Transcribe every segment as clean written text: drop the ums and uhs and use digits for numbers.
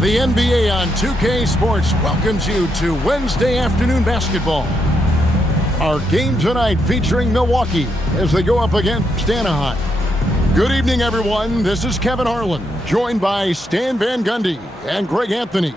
The NBA on 2K Sports welcomes you to Wednesday afternoon basketball. Our game tonight featuring Milwaukee as they go up against Anaheim. Good evening, everyone. This is Kevin Harlan, joined by Stan Van Gundy and Greg Anthony.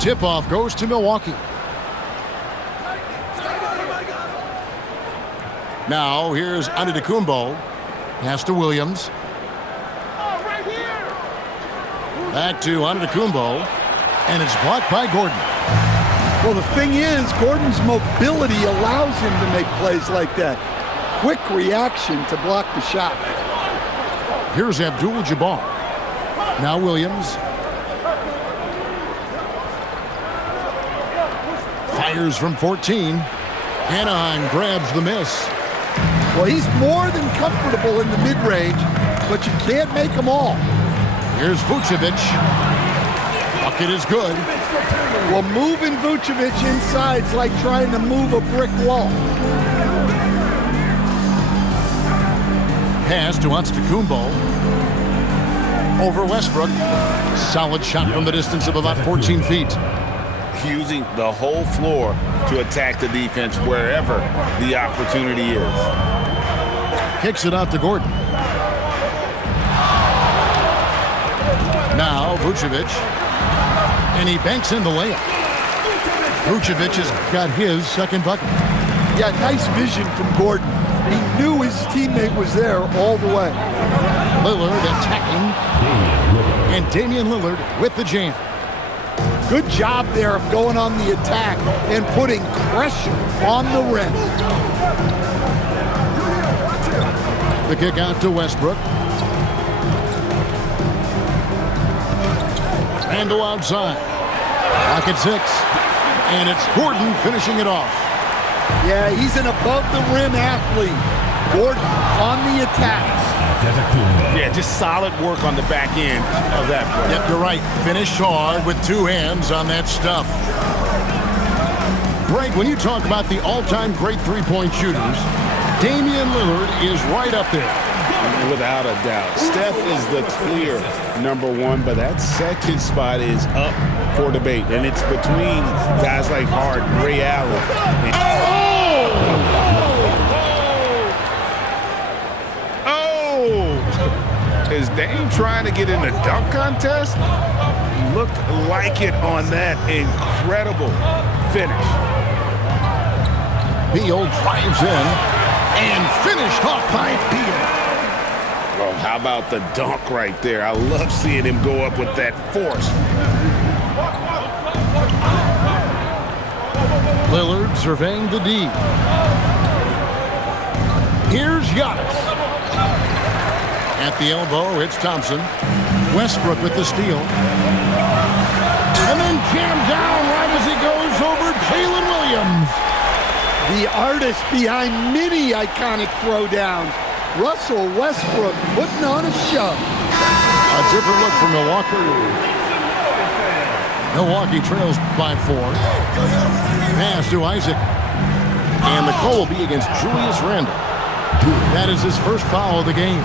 Tip-off goes to Milwaukee. Now, here's Antetokounmpo. Pass to Williams. Back to Antetokounmpo. And it's blocked by Gordon. Well, the thing is, Gordon's mobility allows him to make plays like that. Quick reaction to block the shot. Here's Abdul-Jabbar. Now Williams. Fires from 14. Anaheim grabs the miss. Well, he's more than comfortable in the mid-range, but you can't make them all. Here's Vucevic. Bucket is good. Well, moving Vucevic inside's like trying to move a brick wall. Pass to Antetokounmpo. Over Westbrook. Solid shot from the distance of about 14 feet. Using the whole floor to attack the defense wherever the opportunity is. Kicks it out to Gordon. Now Vucevic. And he banks in the layup. Vucevic has got his second bucket. Yeah, nice vision from Gordon. He knew his teammate was there all the way. Lillard attacking. And Damian Lillard with the jam. Good job there of going on the attack and putting pressure on the rim. The kick out to Westbrook. Randle outside. Pocket 6. And it's Gordon finishing it off. Yeah, he's an above-the-rim athlete. Gordon on the attacks. Yeah, just solid work on the back end of that play. Yep, you're right. Finished hard with two hands on that stuff. Greg, when you talk about the all-time great three-point shooters, Damian Lillard is right up there. Without a doubt. Steph is the clear #1, but that second spot is up for debate. And it's between guys like Harden, Ray Allen. Is Dame trying to get in the dunk contest? Looked like it on that incredible finish. Beal drives in and finished off by Beal. Oh, how about the dunk right there? I love seeing him go up with that force. Lillard surveying the D. Here's Giannis. At the elbow, it's Thompson. Westbrook with the steal. And then jammed down right as he goes over Jalen Williams. The artist behind many iconic throwdowns. Russell Westbrook putting on a show. A different look for Milwaukee. Milwaukee trails by 4. Pass to Isaac. And the call will be against Julius Randle. That is his first foul of the game.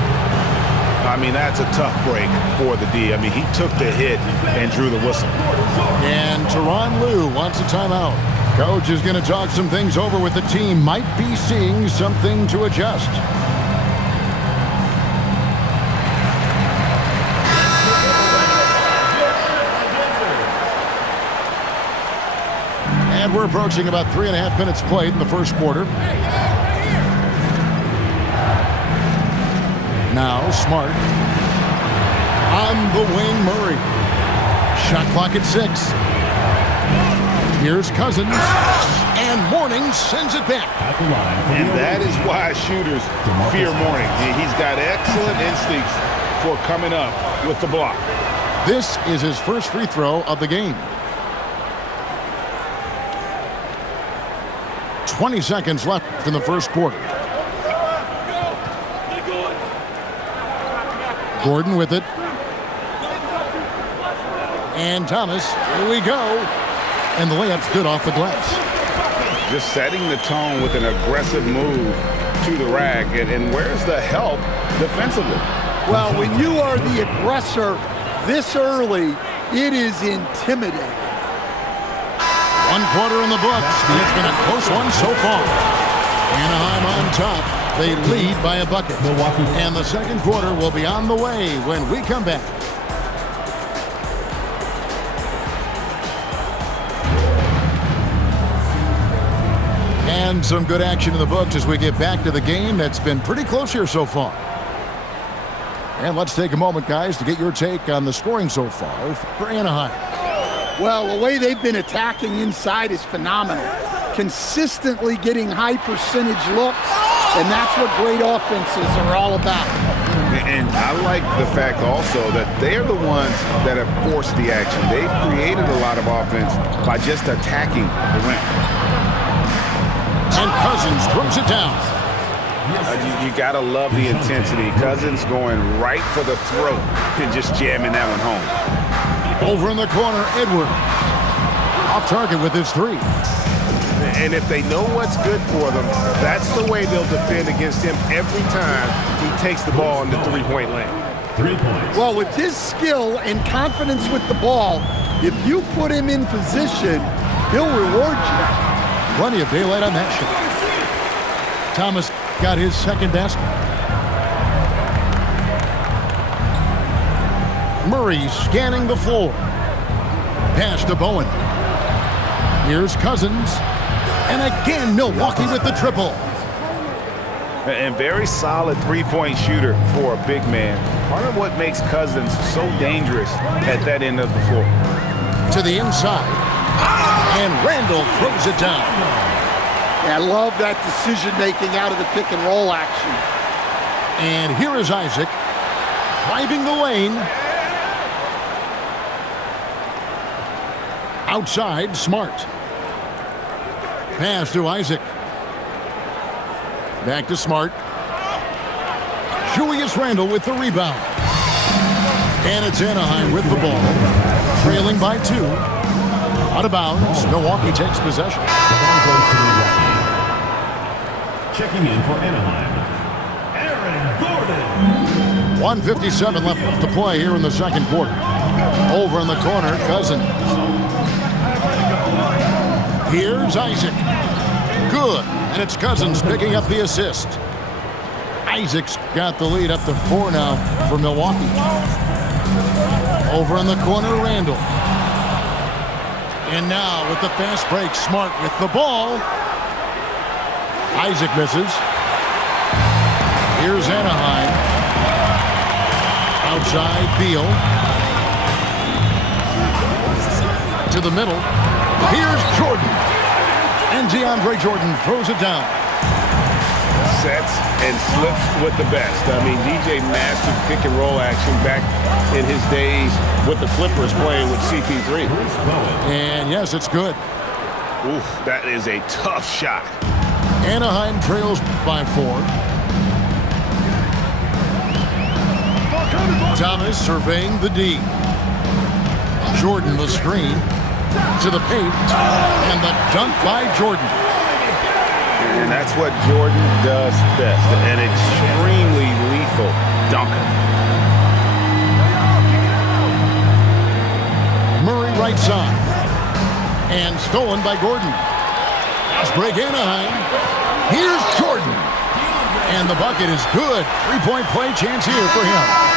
I mean, that's a tough break for the D. I mean, he took the hit and drew the whistle. And Tyronn Lue wants a timeout. Coach is going to talk some things over with the team. Might be seeing something to adjust. And we're approaching about 3.5 minutes played in the first quarter. Now Smart. On the wing, Murray. Shot clock at 6. Here's Cousins. And Mourning sends it back. And that is why shooters fear Mourning. He's got excellent instincts for coming up with the block. This is his first free throw of the game. 20 seconds left in the first quarter. Gordon with it. And Thomas, here we go. And the layup's good off the glass. Just setting the tone with an aggressive move to the rack. And where's the help defensively? Well, when you are the aggressor this early, it is intimidating. 1 quarter in the books. It's been a close one so far. Anaheim on top. They lead by a bucket. And the second quarter will be on the way when we come back. And some good action in the books as we get back to the game that's been pretty close here so far. And let's take a moment, guys, to get your take on the scoring so far for Anaheim. Well, the way they've been attacking inside is phenomenal. Consistently getting high percentage looks, and that's what great offenses are all about. And I like the fact also that they're the ones that have forced the action. They've created a lot of offense by just attacking the rim. And Cousins throws it down. You got to love the intensity. Cousins going right for the throat and just jamming that one home. Over in the corner, Edward. Off target with his three. And if they know what's good for them, that's the way they'll defend against him every time he takes the ball in the three-point lane. 3 points. Well, with his skill and confidence with the ball, if you put him in position, he'll reward you. Plenty of daylight on that shot. Thomas got his second basket. Murray scanning the floor. Pass to Bowen. Here's Cousins. And again, Milwaukee with the triple. And very solid three-point shooter for a big man. Part of what makes Cousins so dangerous at that end of the floor. To the inside. And Randall throws it down. Yeah, I love that decision-making out of the pick-and-roll action. And here is Isaac driving the lane. Outside, Smart. Pass to Isaac. Back to Smart. Julius Randle with the rebound. And it's Anaheim with the ball. Trailing by 2. Out of bounds. Milwaukee takes possession. The ball goes to Milwaukee. Checking in for Anaheim, Aaron Gordon. 1:57 left to play here in the second quarter. Over in the corner, Cousins. Here's Isaac. Good. And it's Cousins picking up the assist. Isaac's got the lead up to 4 now for Milwaukee. Over in the corner, Randall. And now with the fast break, Smart with the ball. Isaac misses. Here's Anaheim. Outside, Beal. To the middle. Here's Jordan. And DeAndre Jordan throws it down. Sets and slips with the best. I mean, DJ mastered pick and roll action back in his days with the Clippers playing with CP3. And yes, it's good. Oof, that is a tough shot. Anaheim trails by 4. Thomas surveying the D. Jordan the screen. To the paint, and the dunk by Jordan. And that's what Jordan does best, an extremely lethal dunker. Murray right side, and stolen by Gordon. Fast break Anaheim. Here's Jordan, and the bucket is good. 3-point play chance here for him.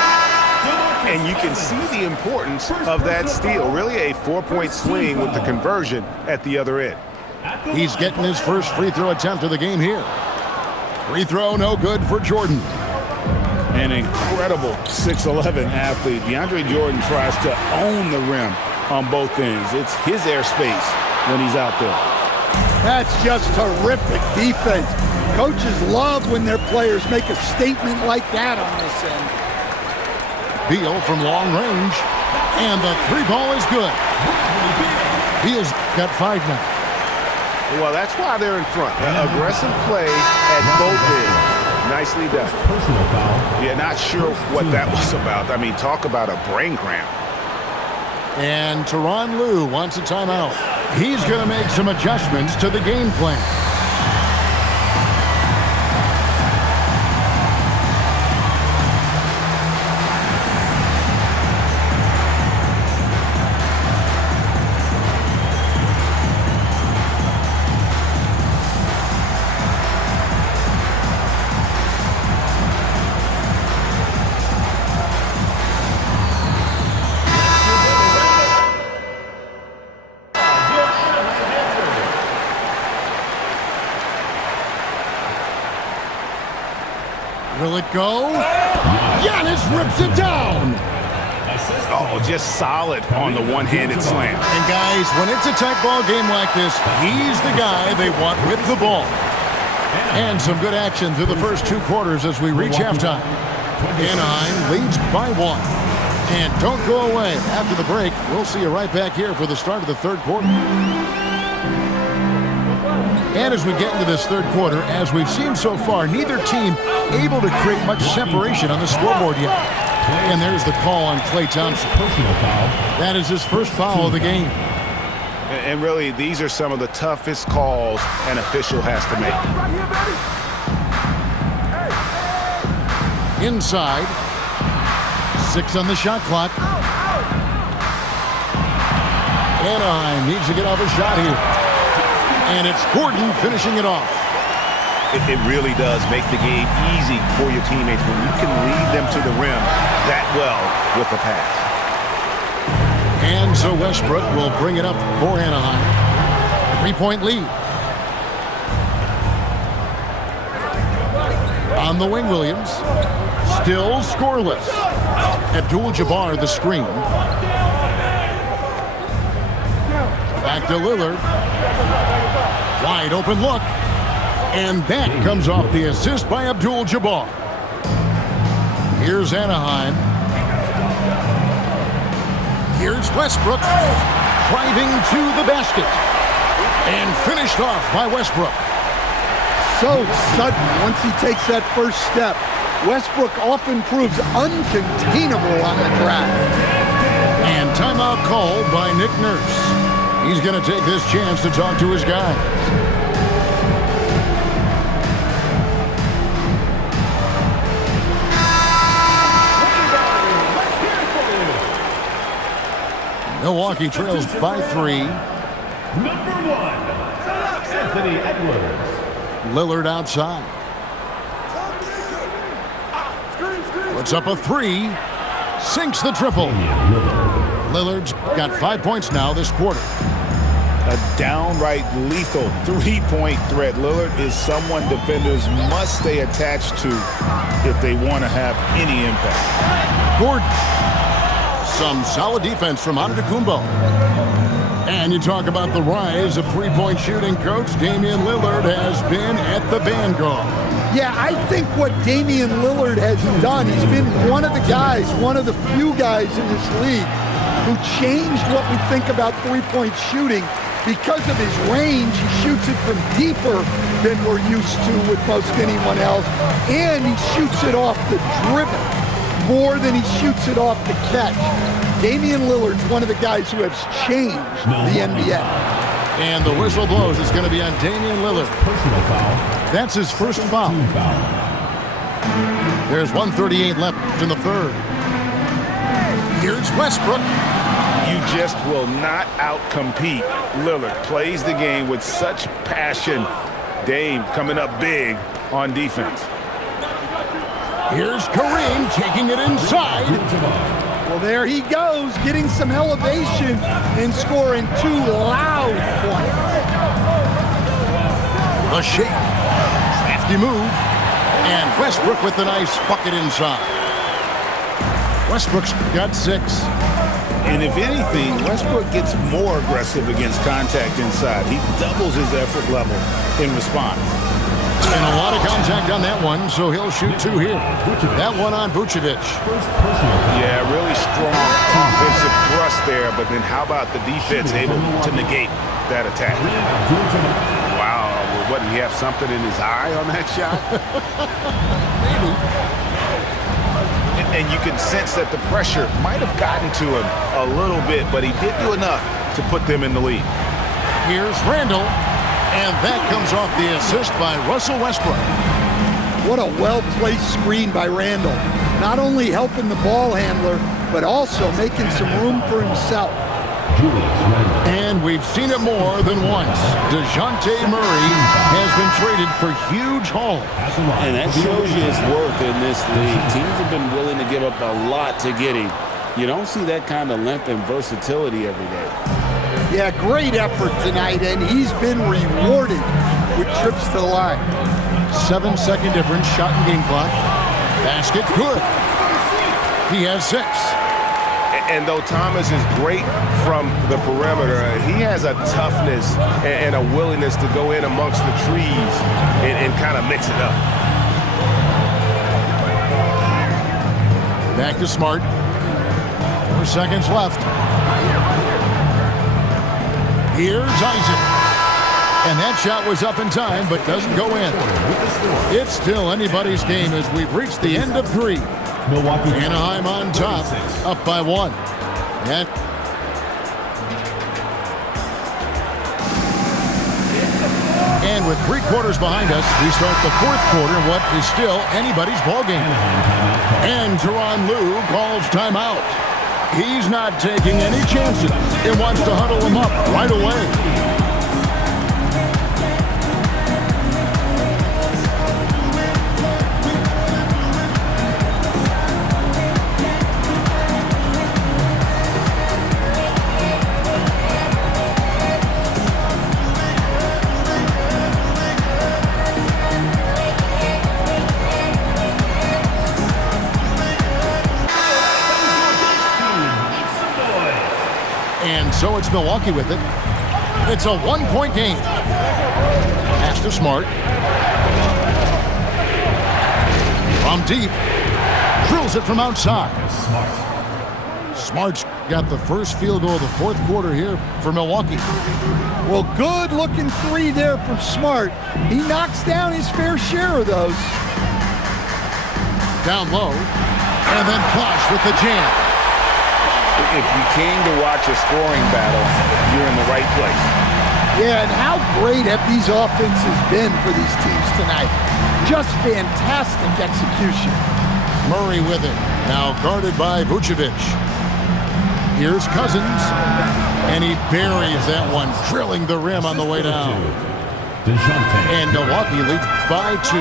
And you can see the importance of that steal. Really a 4-point swing with the conversion at the other end. He's getting his first free throw attempt of the game here. Free throw no good for Jordan. An incredible 6'11" athlete. DeAndre Jordan tries to own the rim on both ends. It's his airspace when he's out there. That's just terrific defense. Coaches love when their players make a statement like that on this end. Beal from long range, and the 3 ball is good. Beal's got 5 now. Well, that's why they're in front. Aggressive play at both ends. Nicely done. Personal foul. Yeah, not sure what that was about. I mean, talk about a brain cramp. And Tyronn Lue wants a timeout. He's going to make some adjustments to the game plan. Will it go? Giannis rips it down. Oh, just solid on the one-handed slam. And guys, when it's a tight ball game like this, he's the guy they want with the ball. And some good action through the first 2 quarters as we reach halftime. Anaheim leads by 1. And don't go away. After the break, we'll see you right back here for the start of the third quarter. And as we get into this third quarter, as we've seen so far, neither team able to create much separation on the scoreboard yet. And there's the call on Klay Thompson. That is his first foul of the game. And really, these are some of the toughest calls an official has to make. Inside. 6 on the shot clock. Anaheim needs to get off a shot here. And it's Gordon finishing it off. It really does make the game easy for your teammates when you can lead them to the rim that well with a pass. And so Westbrook will bring it up for Anaheim. 3-point lead. On the wing, Williams. Still scoreless. Abdul-Jabbar the screen. Back to Lillard. Wide open look. And that comes off the assist by Abdul-Jabbar. Here's Anaheim. Here's Westbrook. Driving to the basket. And finished off by Westbrook. So sudden once he takes that first step. Westbrook often proves uncontainable on the drive. And timeout called by Nick Nurse. He's going to take this chance to talk to his guys. Milwaukee trails by 3. Number 1, Anthony Edwards. Lillard outside. Puts up a 3. Sinks the triple. Lillard's got 5 points now this quarter. A downright lethal 3-point threat. Lillard is someone defenders must stay attached to if they want to have any impact. Gordon. Some solid defense from Antetokounmpo. And you talk about the rise of 3-point shooting, Coach. Damian Lillard has been at the vanguard. Yeah, I think what Damian Lillard has done, he's been one of the guys, one of the few guys in this league who changed what we think about 3-point shooting. Because of his range, he shoots it from deeper than we're used to with most anyone else. And he shoots it off the dribble more than he shoots it off the catch. Damian Lillard's one of the guys who has changed the NBA. And the whistle blows. It's going to be on Damian Lillard. Personal foul. That's his first foul. There's 1:38 left in the third. Here's Westbrook. You just will not outcompete Lillard. Plays the game with such passion. Dame coming up big on defense. Here's Kareem taking it inside. Well, there he goes, getting some elevation and scoring 2 loud points. A shake. Crafty move. And Westbrook with the nice bucket inside. Westbrook's got 6. And if anything, Westbrook gets more aggressive against contact inside. He doubles his effort level in response. And a lot of contact on that one, so he'll shoot 2 here. That one on Vucevic. Yeah, really strong offensive thrust there, but then how about the defense able to negate that attack? Wow, What, did he have something in his eye on that shot? Maybe. And you can sense that the pressure might have gotten to him a little bit, but he did do enough to put them in the lead. Here's Randall, and that comes off the assist by Russell Westbrook. What a well-placed screen by Randall. Not only helping the ball handler, but also making some room for himself. And we've seen it more than once. DeJounte Murray has been traded for huge haul. And that shows you his worth in this league. Teams have been willing to give up a lot to get him. You don't see that kind of length and versatility every day. Yeah, great effort tonight, and he's been rewarded with trips to the line. 7-second difference, shot and game clock. Basket, good. He has 6. And though Thomas is great from the perimeter, he has a toughness and a willingness to go in amongst the trees and kind of mix it up. Back to Smart. 4 seconds left. Here's Isaac. And that shot was up in time, but doesn't go in. It's still anybody's game as we've reached the end of 3. Milwaukee. Anaheim on top, up by 1. And with 3 quarters behind us, we start the 4th quarter, what is still anybody's ball game. And Tyronn Lue calls timeout. He's not taking any chances and wants to huddle them up right away. And so it's Milwaukee with it. It's a 1-point game. Pass to Smart. From deep. Drills it from outside. Smart's got the first field goal of the 4th quarter here for Milwaukee. Well, good looking 3 there from Smart. He knocks down his fair share of those. Down low. And then flush with the jam. If you came to watch a scoring battle, you're in the right place. Yeah, and how great have these offenses been for these teams tonight? Just fantastic execution. Murray with it. Now guarded by Vucevic. Here's Cousins. And he buries that one, drilling the rim on the way down. And Milwaukee leads by 2.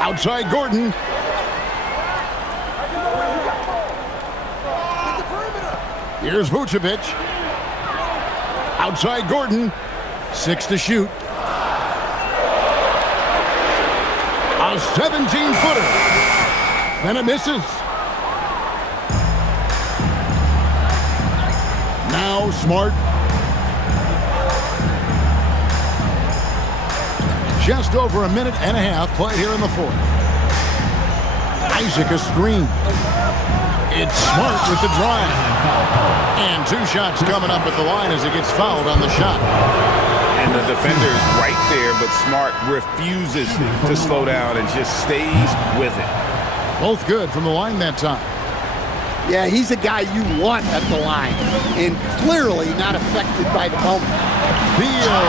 Outside Gordon. Here's Vucevic. Outside Gordon. 6 to shoot. A 17-footer. And it misses. Now Smart. Just over a minute and a half played here in the 4th. Isaac a screen. It's Smart with the drive. And 2 shots coming up at the line as he gets fouled on the shot. And the defender's right there, but Smart refuses to slow down and just stays with it. Both good from the line that time. Yeah, he's a guy you want at the line, and clearly not affected by the moment. Beal.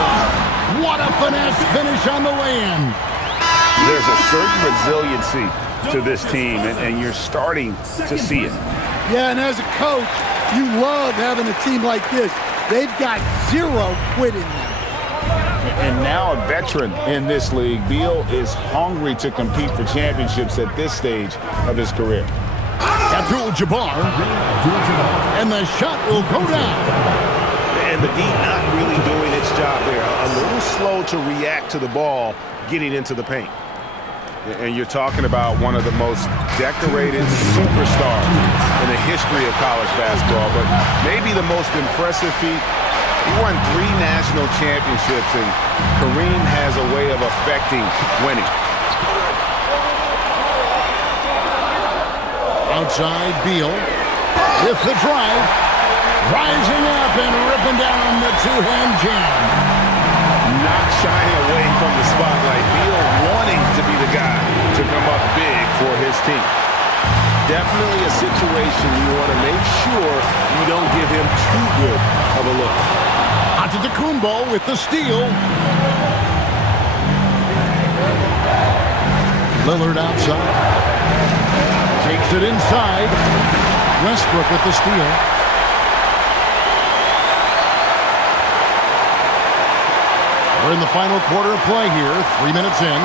What a finesse finish on the lay-in. There's a certain resiliency to this team, and you're starting to see it. Yeah, and as a coach, you love having a team like this. They've got 0 quit in them. And now a veteran in this league, Beal is hungry to compete for championships at this stage of his career. Abdul-Jabbar. And the shot will go down. And the D not really doing its job there. A little slow to react to the ball getting into the paint. And you're talking about one of the most decorated superstars in the history of college basketball, but maybe the most impressive feat. He won 3 national championships, and Kareem has a way of affecting winning. Outside Beal with the drive. Rising up and ripping down the two-hand jam. Not shying away from the spotlight. Beal wanting to be the guy to come up big for his team. Definitely a situation you want to make sure you don't give him too good of a look. Antetokounmpo with the steal. Lillard outside. Takes it inside. Westbrook with the steal. We're in the final quarter of play here. 3 minutes in.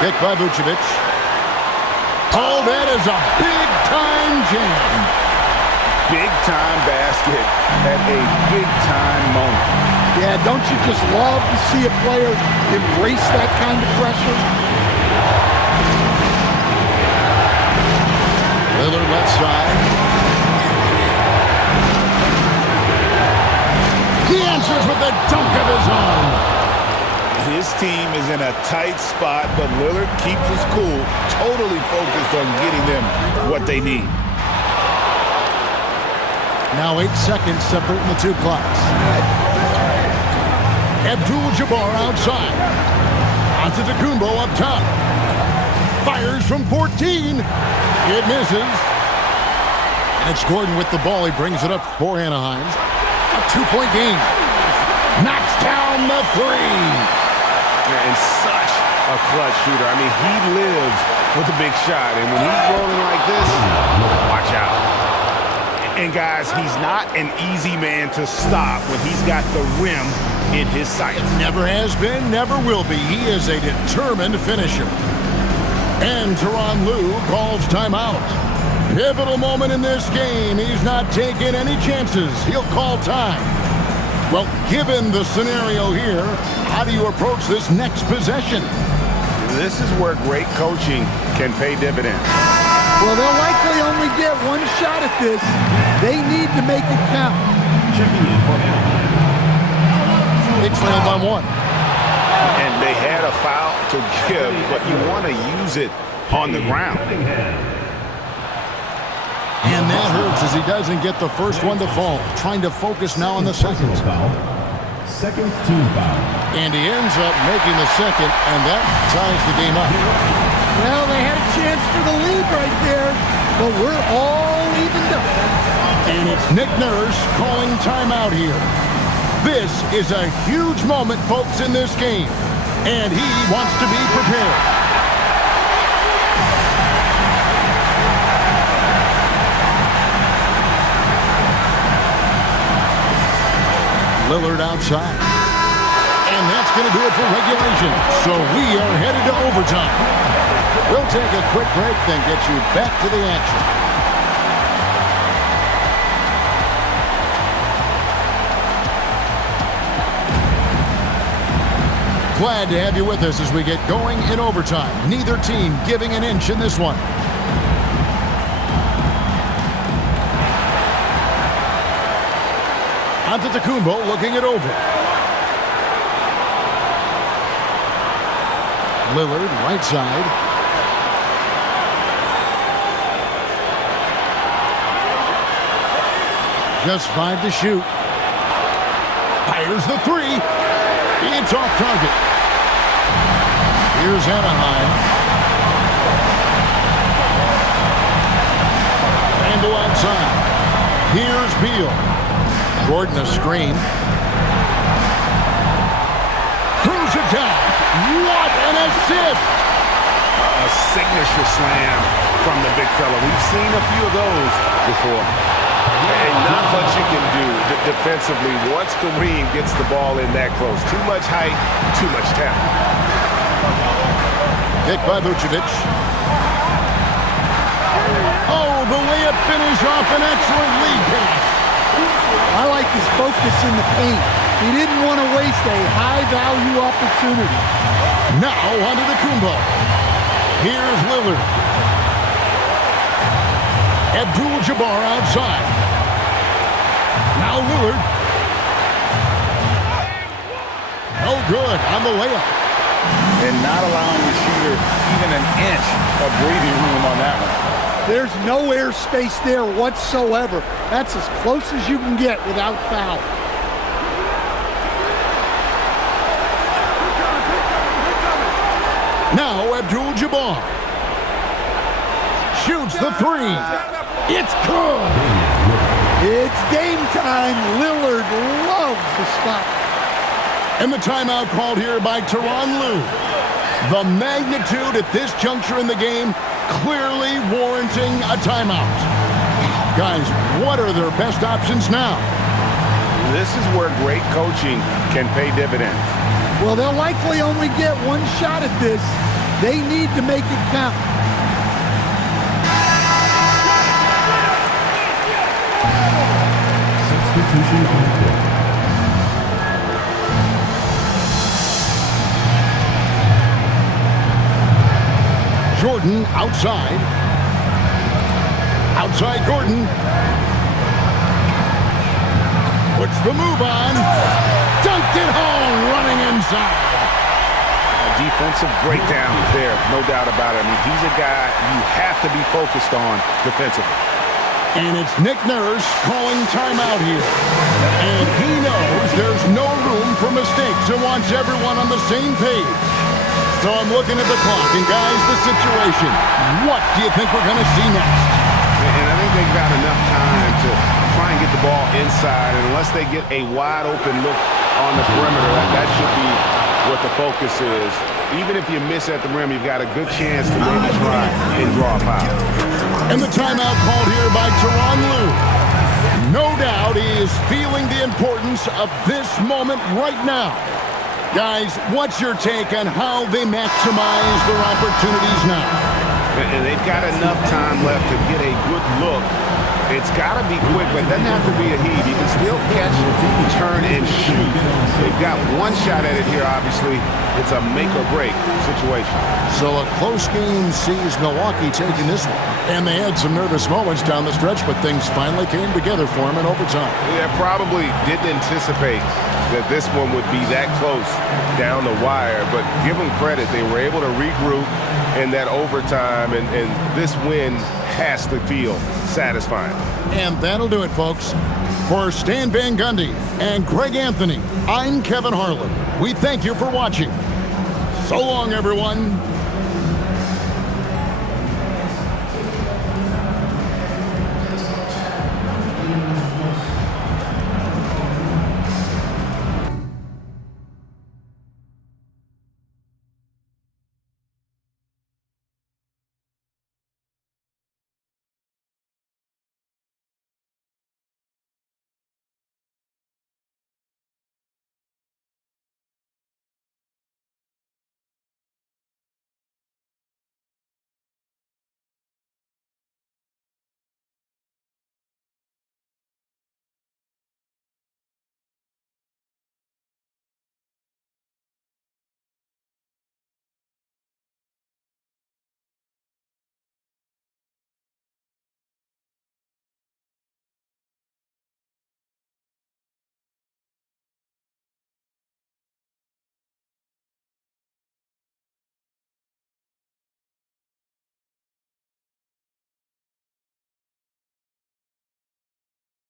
Kick by Vucevic. Oh, that is a big-time jam. Big-time basket at a big-time moment. Yeah, don't you just love to see a player embrace that kind of pressure? Lillard left side. He answers with a dunk of his own. His team is in a tight spot, but Lillard keeps his cool, totally focused on getting them what they need. Now 8 seconds separating the two clocks. Abdul-Jabbar outside. Antetokounmpo up top. Fires from 14. It misses. And it's Gordon with the ball. He brings it up for Anaheim. A 2-point game. Knocks down the three. And such a clutch shooter. I mean, he lives for the big shot. And when he's rolling like this, watch out. And guys, he's not an easy man to stop when he's got the rim in his sights. Never has been, never will be. He is a determined finisher. And Tyronn Lue calls timeout. Pivotal moment in this game. He's not taking any chances. He'll call time. Well, given the scenario here, how do you approach this next possession? This is where great coaching can pay dividends. Well, they'll likely only get one shot at this. They need to make it count. Checking in for Anaheim. They trail by one. And they had a foul to give, but you want to use it on the ground. And that hurts as he doesn't get the first one to fall. Trying to focus now on the second. Second team foul. And he ends up making the second, and that ties the game up. Well, they had a chance for the lead right there, but we're all evened up. And it's Nick Nurse calling timeout here. This is a huge moment, folks, in this game. And he wants to be prepared. Lillard outside. And that's going to do it for regulation. So we are headed to overtime. We'll take a quick break, then get you back to the action. Glad to have you with us as we get going in overtime. Neither team giving an inch in this one. Antetokounmpo looking it over. Lillard, right side. Just 5 to shoot. Fires the three. It's off target. Here's Anaheim. Randle outside. Here's Beal. Gordon a screen. Throws it down. What an assist! A signature slam from the big fella. We've seen a few of those before. And not much you can do defensively once Kareem gets the ball in that close. Too much height, too much talent. Hit by Vucevic. Oh, the layup finish off an excellent lead pass. I like his focus in the paint. He didn't want to waste a high-value opportunity. Now onto the Kumbo. Here's Lillard. Abdul-Jabbar outside. Now Lillard. No good on the layup. And not allowing the shooter even an inch of breathing room on that one. There's no airspace there whatsoever. That's as close as you can get without foul. Now Abdul-Jabbar shoots the three. It's good. It's game time. Lillard loves the spot. And the timeout called here by Tyronn Lue. The magnitude at this juncture in the game clearly warranting a timeout. Guys, what are their best options now? This is where great coaching can pay dividends. Well, they'll likely only get one shot at this. They need to make it count. Substitution on the court. Jordan outside. Outside Gordon. Puts the move on. Dunked it home, running inside. A defensive breakdown there, no doubt about it. I mean, he's a guy you have to be focused on defensively. And it's Nick Nurse calling timeout here. And he knows there's no room for mistakes and wants everyone on the same page. So I'm looking at the clock, and guys, the situation. What do you think we're going to see next? And I think they've got enough time to try and get the ball inside. And unless they get a wide open look on the perimeter, that should be what the focus is. Even if you miss at the rim, you've got a good chance to maybe try and draw a foul. And the timeout called here by Tyronn Lue. No doubt he is feeling the importance of this moment right now. Guys, what's your take on how they maximize their opportunities now? And they've got enough time left to get a good look. It's got to be quick, but it doesn't have to be a heave. You can still catch, turn, and shoot. They've got one shot at it here, obviously. It's a make-or-break situation. So a close game sees Milwaukee taking this one. And they had some nervous moments down the stretch, but things finally came together for them in overtime. They probably didn't anticipate that this one would be that close down the wire, but give them credit. They were able to regroup in that overtime, and this win has to feel satisfying. And that'll do it, folks. For Stan Van Gundy and Greg Anthony, I'm Kevin Harlan. We thank you for watching. So long, everyone.